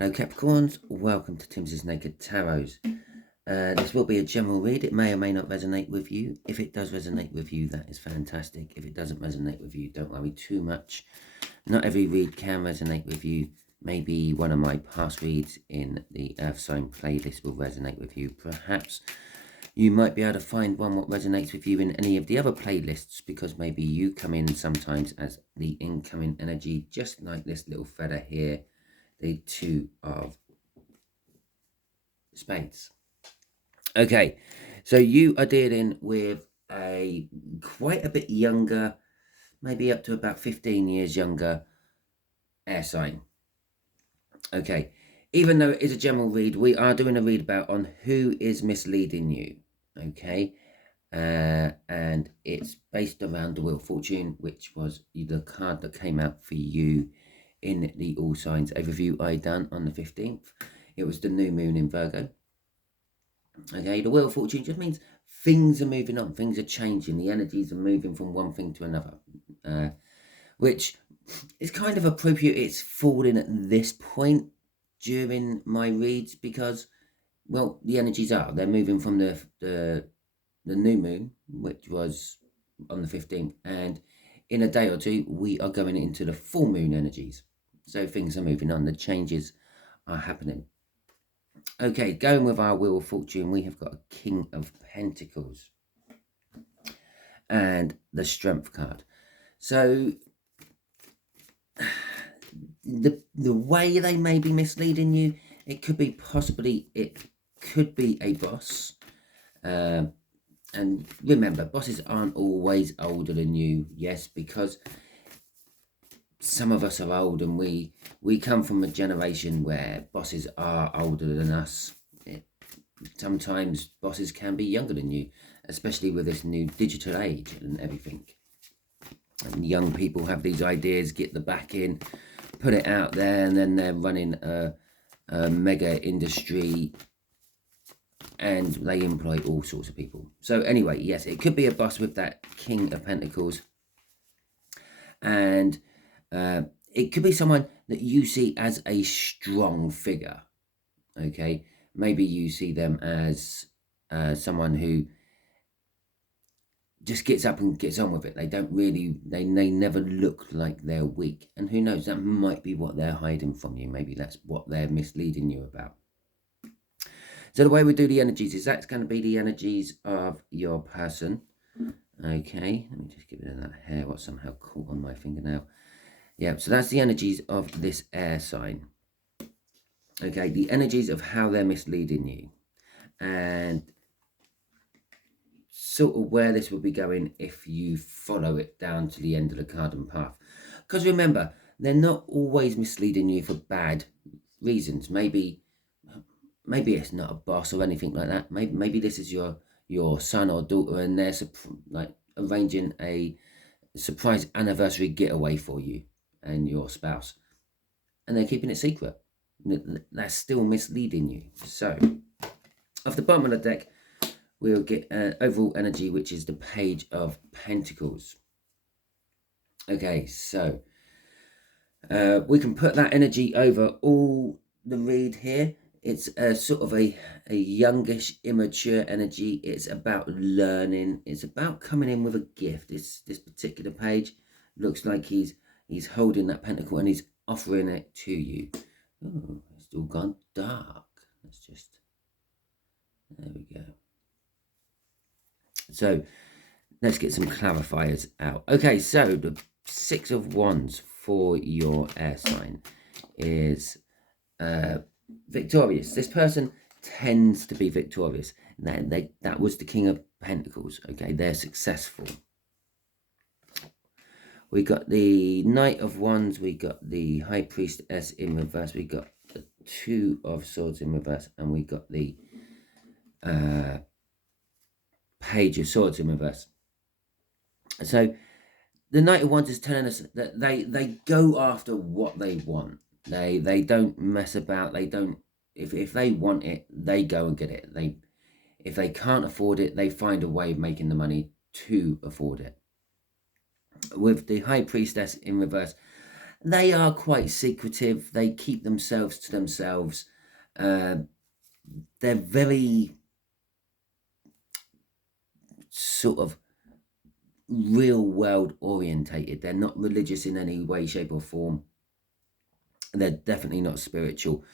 Hello Capricorns, welcome to Timsy Naked Tarot. This will be a general read. It may or may not resonate with you. If it does resonate with you, that is fantastic. If it doesn't resonate with you, don't worry too much. Not every read can resonate with you. Maybe one of my past reads in the Earth Sign playlist will resonate with you. Perhaps you might be able to find one what resonates with you in any of the other playlists, because maybe you come in sometimes as the incoming energy, just like this little feather here, the Two of Spades. Okay, so you are dealing with a quite a bit younger, maybe up to about 15 years younger air sign. Okay, even though it is a general read, we are doing a read about on who is misleading you. Okay, and it's based around the Wheel of Fortune, which was the card that came out for you in the All Signs overview I done on the 15th. It was the new moon in Virgo. Okay, the Wheel of Fortune just means things are moving on, things are changing, the energies are moving from one thing to another, which is kind of appropriate. It's falling at this point during my reads because, well, the energies they're moving from the new moon, which was on the 15th, and in a day or two we are going into the full moon energies. So things are moving on, the changes are happening. Okay, going with our Wheel of Fortune, we have got a King of Pentacles and the Strength card. So the way they may be misleading you, it could be a boss. And remember, bosses aren't always older than you, yes, because some of us are old and we come from a generation where bosses are older than us. Sometimes bosses can be younger than you, especially with this new digital age and everything. And young people have these ideas, get the back in, put it out there, and then they're running a mega industry and they employ all sorts of people. So anyway, yes, it could be a boss with that King of Pentacles. And it could be someone that you see as a strong figure. Okay, maybe you see them as someone who just gets up and gets on with it. They don't really, they never look like they're weak. And who knows, that might be what they're hiding from you. Maybe that's what they're misleading you about. So the way we do the energies is that's going to be the energies of your person. Okay, let me just get rid of that hair, what's somehow caught on my fingernail. Yeah, so that's the energies of this air sign. Okay, the energies of how they're misleading you. And sort of where this will be going if you follow it down to the end of the cardinal path. Because remember, they're not always misleading you for bad reasons. Maybe it's not a boss or anything like that. Maybe this is your son or daughter and they're like arranging a surprise anniversary getaway for you and your spouse, and they're keeping it secret. That's still misleading you. So off the bottom of the deck we'll get an overall energy, which is the Page of Pentacles. Okay, so we can put that energy over all the read here. It's a sort of a youngish, immature energy. It's about learning. It's about coming in with a gift. This particular page looks like he's holding that pentacle and he's offering it to you. Oh, it's all gone dark. There we go. So let's get some clarifiers out. Okay, so the Six of Wands for your air sign is victorious. This person tends to be victorious. That was the King of Pentacles. Okay, they're successful. We got the Knight of Wands, we got the High Priestess in reverse, we got the Two of Swords in reverse, and we got the Page of Swords in reverse. So the Knight of Wands is telling us that they go after what they want. They don't mess about. They don't, if they want it, they go and get it. If they can't afford it, they find a way of making the money to afford it. With the High Priestess in reverse, They are quite secretive. They keep themselves to themselves. They're very sort of real world orientated. They're not religious in any way, shape or form. They're definitely not spiritual.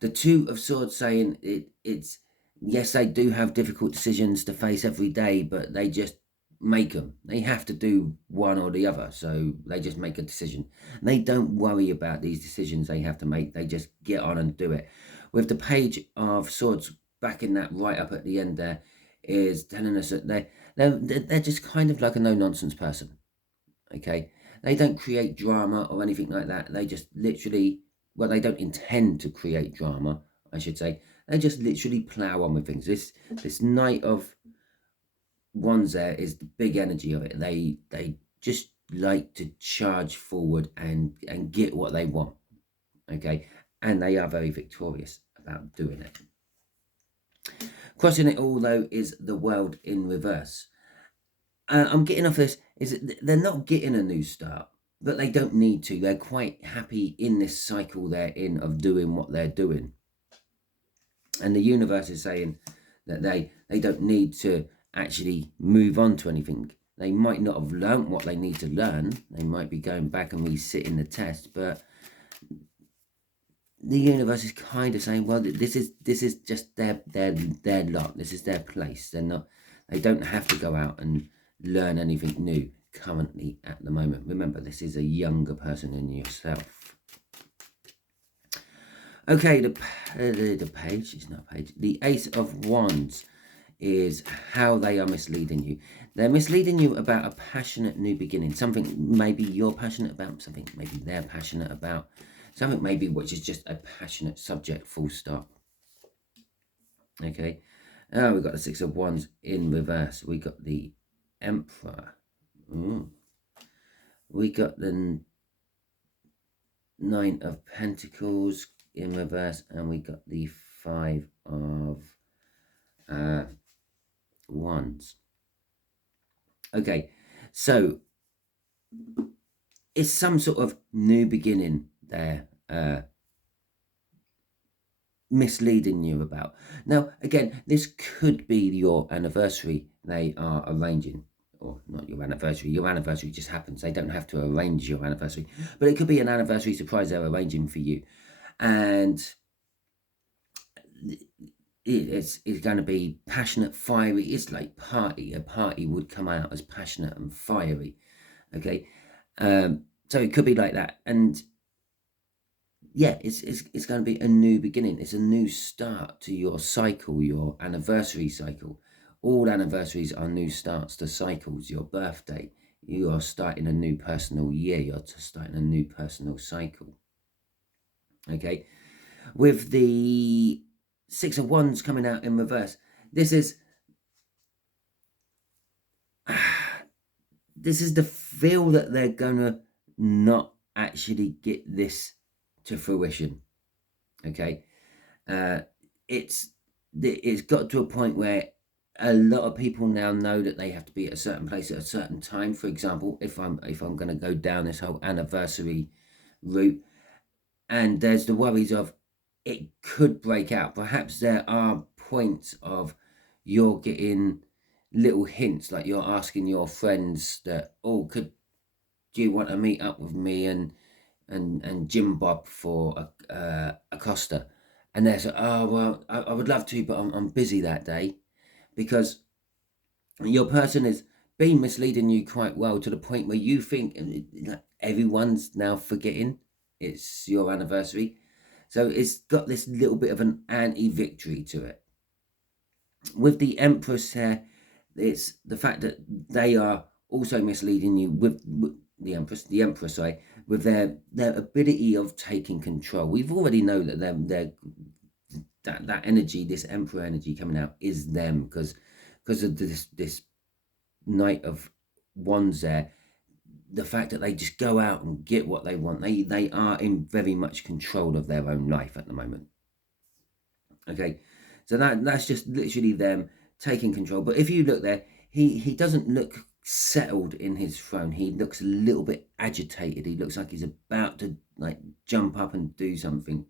The Two of Swords saying it's yes, they do have difficult decisions to face every day, but they just make them. They have to do one or the other, so they just make a decision. They don't worry about these decisions they have to make. They just get on and do it. With the Page of Swords backing that right up at the end, there is telling us that they're just kind of like a no nonsense person. Okay, they don't create drama or anything like that. They just literally, well, they don't intend to create drama, I should say. They just literally plow on with things. This Knight of Wands there is the big energy of it. They just like to charge forward and get what they want. Okay, and they are very victorious about doing it. Crossing it all though is the World in reverse. I'm getting off this is that they're not getting a new start, but they don't need to. They're quite happy in this cycle they're in of doing what they're doing. And the universe is saying that they don't need to actually move on to anything. They might not have learnt what they need to learn. They might be going back and resitting the test, but the universe is kind of saying, well, this is just their lot. This is their place. They don't have to go out and learn anything new currently at the moment. Remember, this is a younger person than yourself. Okay, the page is not a page. The Ace of Wands is how they are misleading you. They're misleading you about a passionate new beginning. Something maybe you're passionate about, something maybe they're passionate about, something maybe which is just a passionate subject, full stop. Okay, we've got the Six of Wands in reverse. We got the Emperor. We got the Nine of Pentacles in reverse, and we got the Five of Wands. Okay, so it's some sort of new beginning there, misleading you about. Now, again, this could be your anniversary they are arranging. Or not your anniversary just happens. They don't have to arrange your anniversary, but it could be an anniversary surprise they're arranging for you. And it's going to be passionate, fiery. It's like party. A party would come out as passionate and fiery. Okay, so it could be like that. And yeah, it's going to be a new beginning. It's a new start to your cycle, your anniversary cycle. All anniversaries are new starts to cycles. Your birthday, you are starting a new personal year. You're starting a new personal cycle. Okay, with the Six of Wands coming out in reverse, this is the feel that they're gonna not actually get this to fruition. Okay, it's got to a point where a lot of people now know that they have to be at a certain place at a certain time. For example, if I'm going to go down this whole anniversary route, and there's the worries of it could break out. Perhaps there are points of you're getting little hints, like you're asking your friends that, oh, do you want to meet up with me and Jim Bob for a Costa? And they're like, oh, well, I would love to, but I'm busy that day. Because your person has been misleading you quite well to the point where you think everyone's now forgetting it's your anniversary. So it's got this little bit of an anti-victory to it. With the Empress here, it's the fact that they are also misleading you with the Empress, sorry, with their ability of taking control. We've already know that that energy, this Emperor energy coming out, is them because of this Knight of Wands there. The fact that they just go out and get what they want. They are in very much control of their own life at the moment. Okay, so that's just literally them taking control. But if you look there, he doesn't look settled in his throne. He looks a little bit agitated. He looks like he's about to like jump up and do something.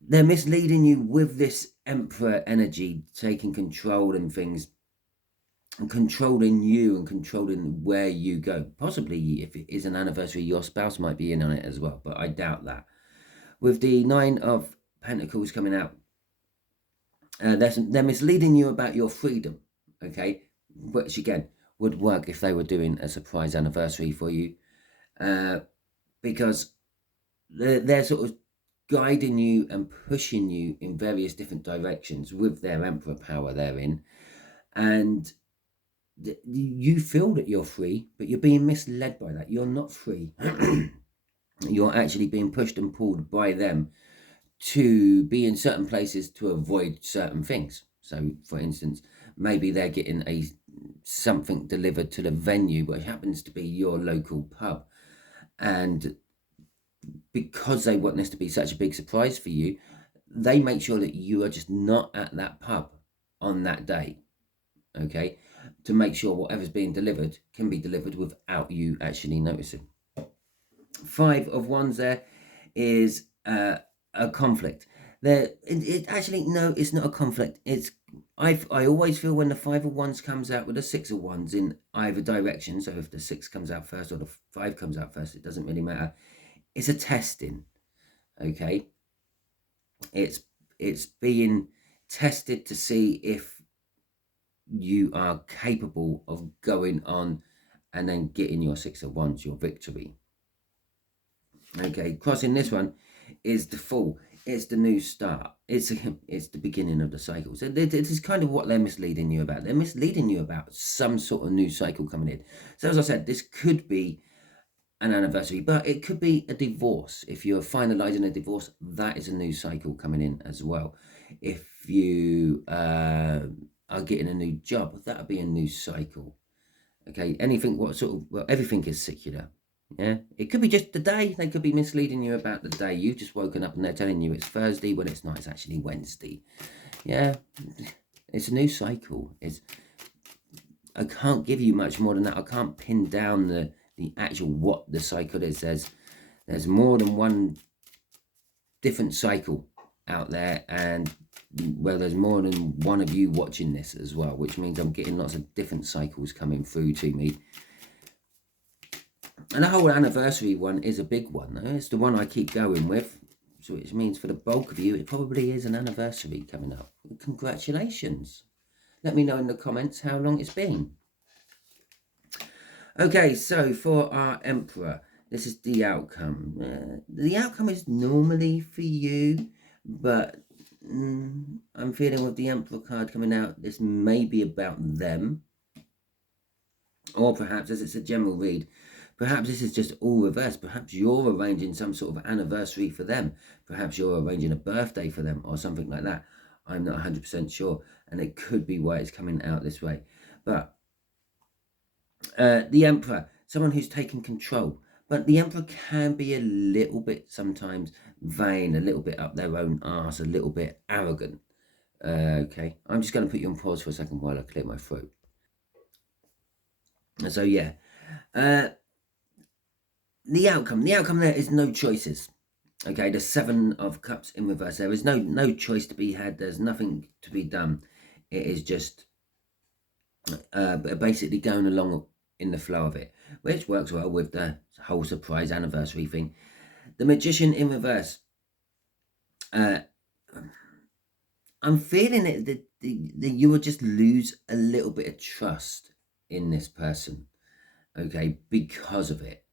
They're misleading you with this Emperor energy, taking control and things, and controlling you and controlling where you go. Possibly, if it is an anniversary, your spouse might be in on it as well, but I doubt that. With the Nine of Pentacles coming out, they're misleading you about your freedom, okay? Which, again, would work if they were doing a surprise anniversary for you, because they're sort of guiding you and pushing you in various different directions with their Emperor power they're in, and you feel that you're free, but you're being misled by that. You're not free. You're actually being pushed and pulled by them to be in certain places to avoid certain things. So, for instance, maybe they're getting something delivered to the venue, which happens to be your local pub, and because they want this to be such a big surprise for you, they make sure that you are just not at that pub on that day, okay, to make sure whatever's being delivered can be delivered without you actually noticing. Five of Wands there is a conflict. No, it's not a conflict. I always feel when the Five of Wands comes out with the Six of Wands in either direction, so if the six comes out first or the five comes out first, it doesn't really matter. It's a testing, okay? It's being tested to see if you are capable of going on and then getting your Six of Wands, your victory. Okay, crossing this one is the Fool. It's the new start. It's the beginning of the cycle. So this is kind of what they're misleading you about. They're misleading you about some sort of new cycle coming in. So as I said, this could be an anniversary, but it could be a divorce. If you're finalizing a divorce, that is a new cycle coming in as well. If you are getting a new job, that'll be a new cycle. Okay, anything, everything is secular. Yeah, it could be just the day. They could be misleading you about the day. You've just woken up and they're telling you it's Thursday when it's not. It's actually Wednesday. Yeah, it's a new cycle. I can't give you much more than that. I can't pin down the actual what the cycle is. There's more than one different cycle out there, and well, there's more than one of you watching this as well, which means I'm getting lots of different cycles coming through to me. And the whole anniversary one is a big one. It's the one I keep going with, so which means for the bulk of you, it probably is an anniversary coming up. Congratulations. Let me know in the comments how long it's been. Okay, so for our Emperor, this is the outcome. The outcome is normally for you, but I'm feeling with the Emperor card coming out, this may be about them. Or perhaps, as it's a general read, perhaps this is just all reversed. Perhaps you're arranging some sort of anniversary for them. Perhaps you're arranging a birthday for them or something like that. I'm not 100% sure, and it could be why it's coming out this way. But the Emperor, someone who's taken control. But the Emperor can be a little bit sometimes vain, a little bit up their own arse, a little bit arrogant. Okay, I'm just going to put you on pause for a second while I clear my throat. So yeah, the outcome there is no choices. Okay, the Seven of Cups in reverse. There is no choice to be had. There's nothing to be done. It is just basically going along in the flow of it, which works well with the whole surprise anniversary thing. The Magician in reverse. I'm feeling it that you will just lose a little bit of trust in this person, okay, because of it.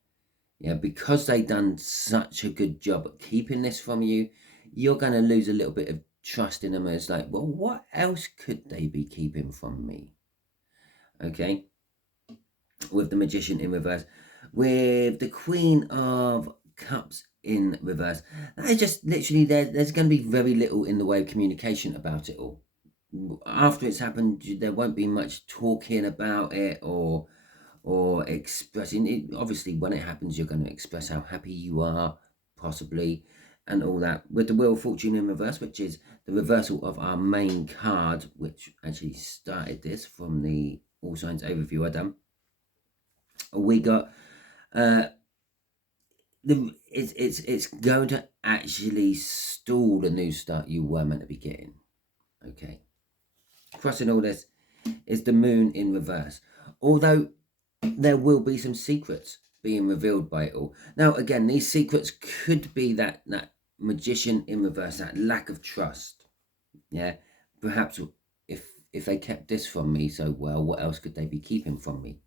Yeah, because they done such a good job at keeping this from you, you're going to lose a little bit of trust in them. As like, well, what else could they be keeping from me? Okay, with the Magician in reverse. With the Queen of Cups in reverse, that is just literally there's going to be very little in the way of communication about it all. After it's happened, there won't be much talking about it or expressing it. Obviously, when it happens, you're going to express how happy you are, possibly, and all that. With the Wheel of Fortune in reverse, which is the reversal of our main card, which actually started this from the all signs overview are done. We got it's going to actually stall the new start you were meant to be getting. Okay. Crossing all this is the moon in reverse. Although there will be some secrets being revealed by it all. Now, again, these secrets could be that magician in reverse, that lack of trust. Yeah. Perhaps if they kept this from me so well, what else could they be keeping from me?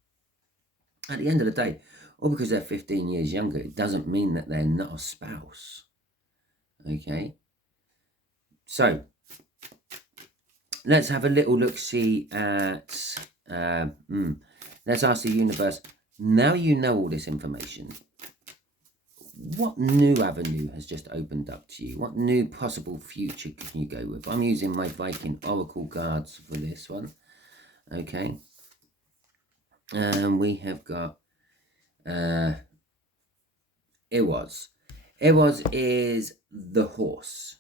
At the end of the day, or because they're 15 years younger, it doesn't mean that they're not a spouse. Okay? So, let's have a little look-see at... let's ask the universe, now you know all this information, what new avenue has just opened up to you? What new possible future can you go with? I'm using my Viking Oracle cards for this one. Okay? We have got... Eros. Eros is the horse.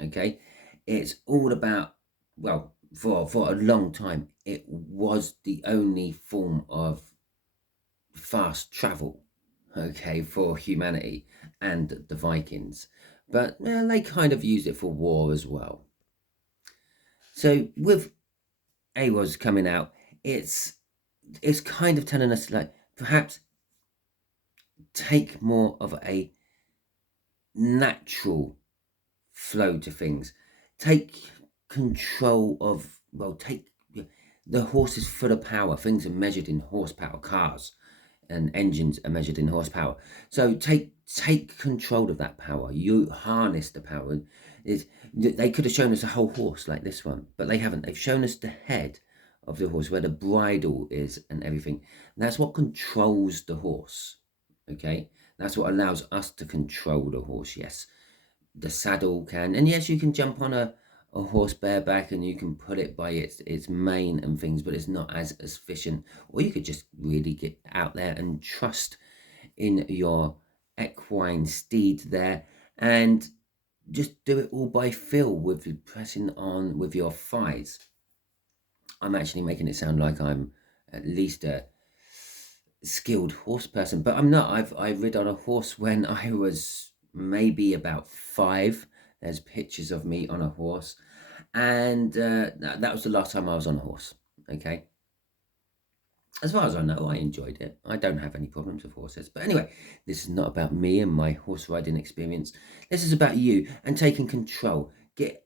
Okay, it's all about, well, for a long time it was the only form of fast travel, okay, for humanity and the Vikings, but they kind of used it for war as well. So with Eros coming out, it's kind of telling us, like, perhaps take more of a natural flow to things. Take control of, well, the horse is full of power. Things are measured in horsepower. Cars and engines are measured in horsepower. So take control of that power. You harness the power. They could have shown us a whole horse like this one, but they haven't. They've shown us the head of the horse, where the bridle is and everything. And that's what controls the horse. Okay, that's what allows us to control the horse. Yes, the saddle can, and yes, you can jump on a horse bareback and you can pull it by its mane and things, but it's not as efficient. Or you could just really get out there and trust in your equine steed there and just do it all by feel, with pressing on with your thighs. I'm actually making it sound like I'm at least a skilled horse person, but I'm not. I rid on a horse when I was maybe about 5. There's pictures of me on a horse, and that was the last time I was on a horse. Okay, as far as I know, I enjoyed it. I don't have any problems with horses. But anyway, this is not about me and my horse riding experience. This is about you and taking control. Get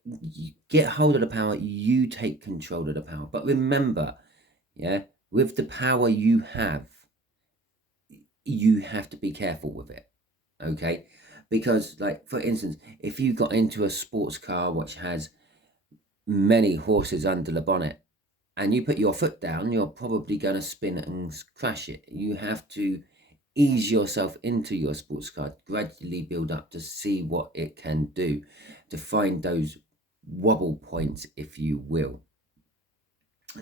hold of the power. You take control of the power. But remember, yeah, with the power you have to be careful with it. Okay, because, like, for instance, if you got into a sports car which has many horses under the bonnet and you put your foot down, you're probably going to spin and crash it. You have to ease yourself into your sports car, gradually build up to see what it can do, to find those wobble points, if you will.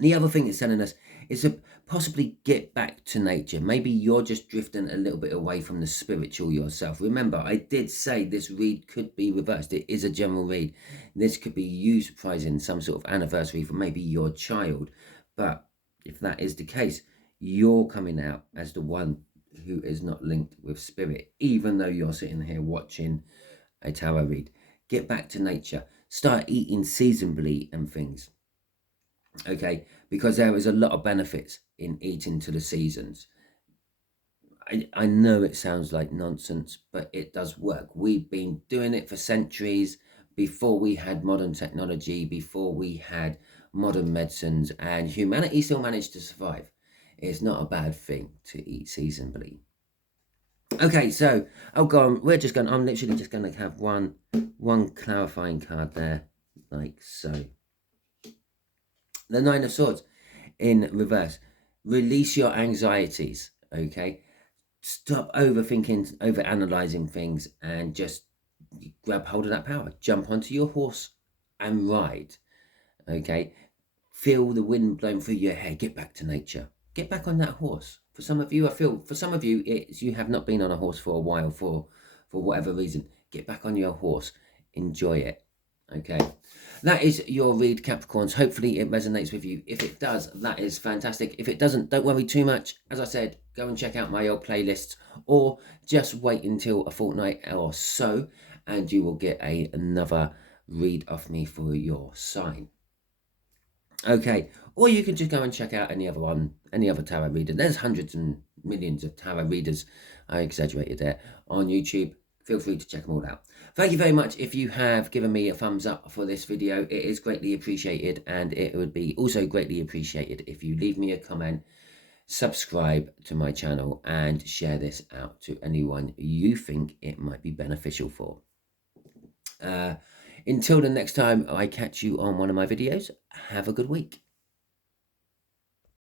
The other thing it's telling us is to possibly get back to nature. Maybe you're just drifting a little bit away from the spiritual yourself. Remember, I did say this read could be reversed. It is a general read. This could be you surprising some sort of anniversary for maybe your child. But if that is the case, you're coming out as the one who is not linked with spirit, even though you're sitting here watching a tarot read. Get back to nature. Start eating seasonably and things. Okay, because there is a lot of benefits in eating to the seasons. I know it sounds like nonsense, but it does work. We've been doing it for centuries, before we had modern technology, before we had modern medicines, and humanity still managed to survive. It's not a bad thing to eat seasonably. Okay, so I'm literally just going to have one clarifying card there, like so. The 9 of Swords in reverse. Release your anxieties, okay? Stop overthinking, overanalyzing things, and just grab hold of that power. Jump onto your horse and ride, okay? Feel the wind blowing through your hair. Get back to nature. Get back on that horse. For some of you, you have not been on a horse for a while for whatever reason. Get back on your horse. Enjoy it. Okay, that is your read, Capricorns. Hopefully it resonates with you. If it does, that is fantastic. If it doesn't, don't worry too much. As I said, go and check out my old playlists, or just wait until a fortnight or so and you will get another read off me for your sign. Okay, or you can just go and check out any other one, any other tarot reader. There's hundreds and millions of tarot readers, I exaggerated there, on YouTube. Feel free to check them all out. Thank you very much if you have given me a thumbs up for this video. It is greatly appreciated, and it would be also greatly appreciated if you leave me a comment, subscribe to my channel, and share this out to anyone you think it might be beneficial for. Until the next time I catch you on one of my videos, have a good week.